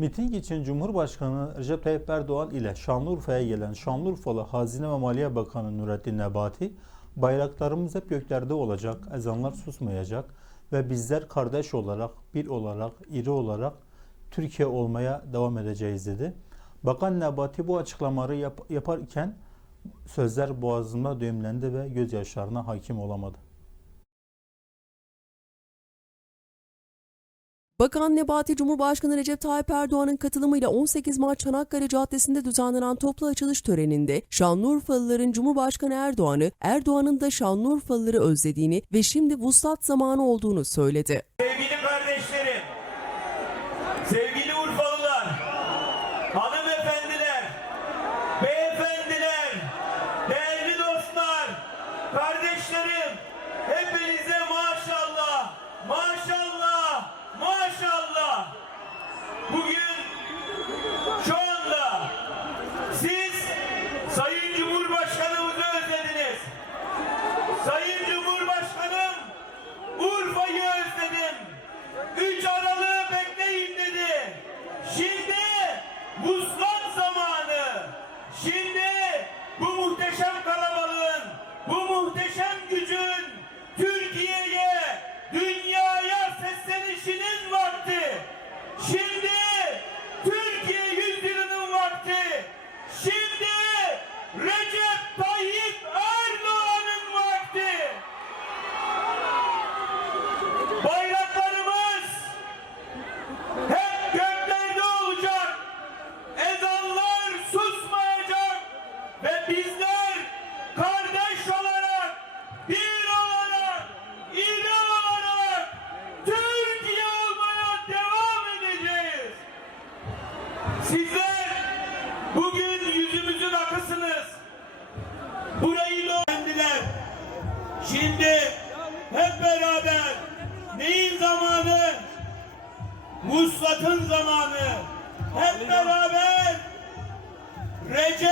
Miting için Cumhurbaşkanı Recep Tayyip Erdoğan ile Şanlıurfa'ya gelen Şanlıurfalı Hazine ve Maliye Bakanı Nurettin Nebati, bayraklarımız hep göklerde olacak, ezanlar susmayacak ve bizler kardeş olarak, bir olarak, iri olarak Türkiye olmaya devam edeceğiz dedi. Bakan Nebati bu açıklamaları yap- yaparken sözler boğazında düğümlendi ve gözyaşlarına hakim olamadı. Bakan Nebati Cumhurbaşkanı Recep Tayyip Erdoğan'ın katılımıyla 18 Mart Çanakkale Caddesi'nde düzenlenen toplu açılış töreninde Şanlıurfalıların Cumhurbaşkanı Erdoğan'ı, Erdoğan'ın da Şanlıurfalıları özlediğini ve şimdi vuslat zamanı olduğunu söyledi. Sevgili kardeşlerim, sevgili Urfalılar, hanımefendiler, beyefendiler, değerli dostlar, kardeşlerim, hepinize maşallah, Şimdi bu muhteşem kalabalığın, bu muhteşem gücün Türkiye'ye, dünyaya seslenişinin vakti. Şimdi Türkiye yüzyılının vakti. Şimdi Recep Tayyip Erdoğan'ın vakti. Bayraklarımız hep göklerde olacak. Ezanlar susmayacak. Ve bizler kardeş olarak, bir olarak, iri olarak Türkiye olmaya devam edeceğiz. Sizler bugün yüzümüzün akısınız. Burayı öğrendiler. Şimdi hep beraber neyin zamanı? Vuslatın zamanı.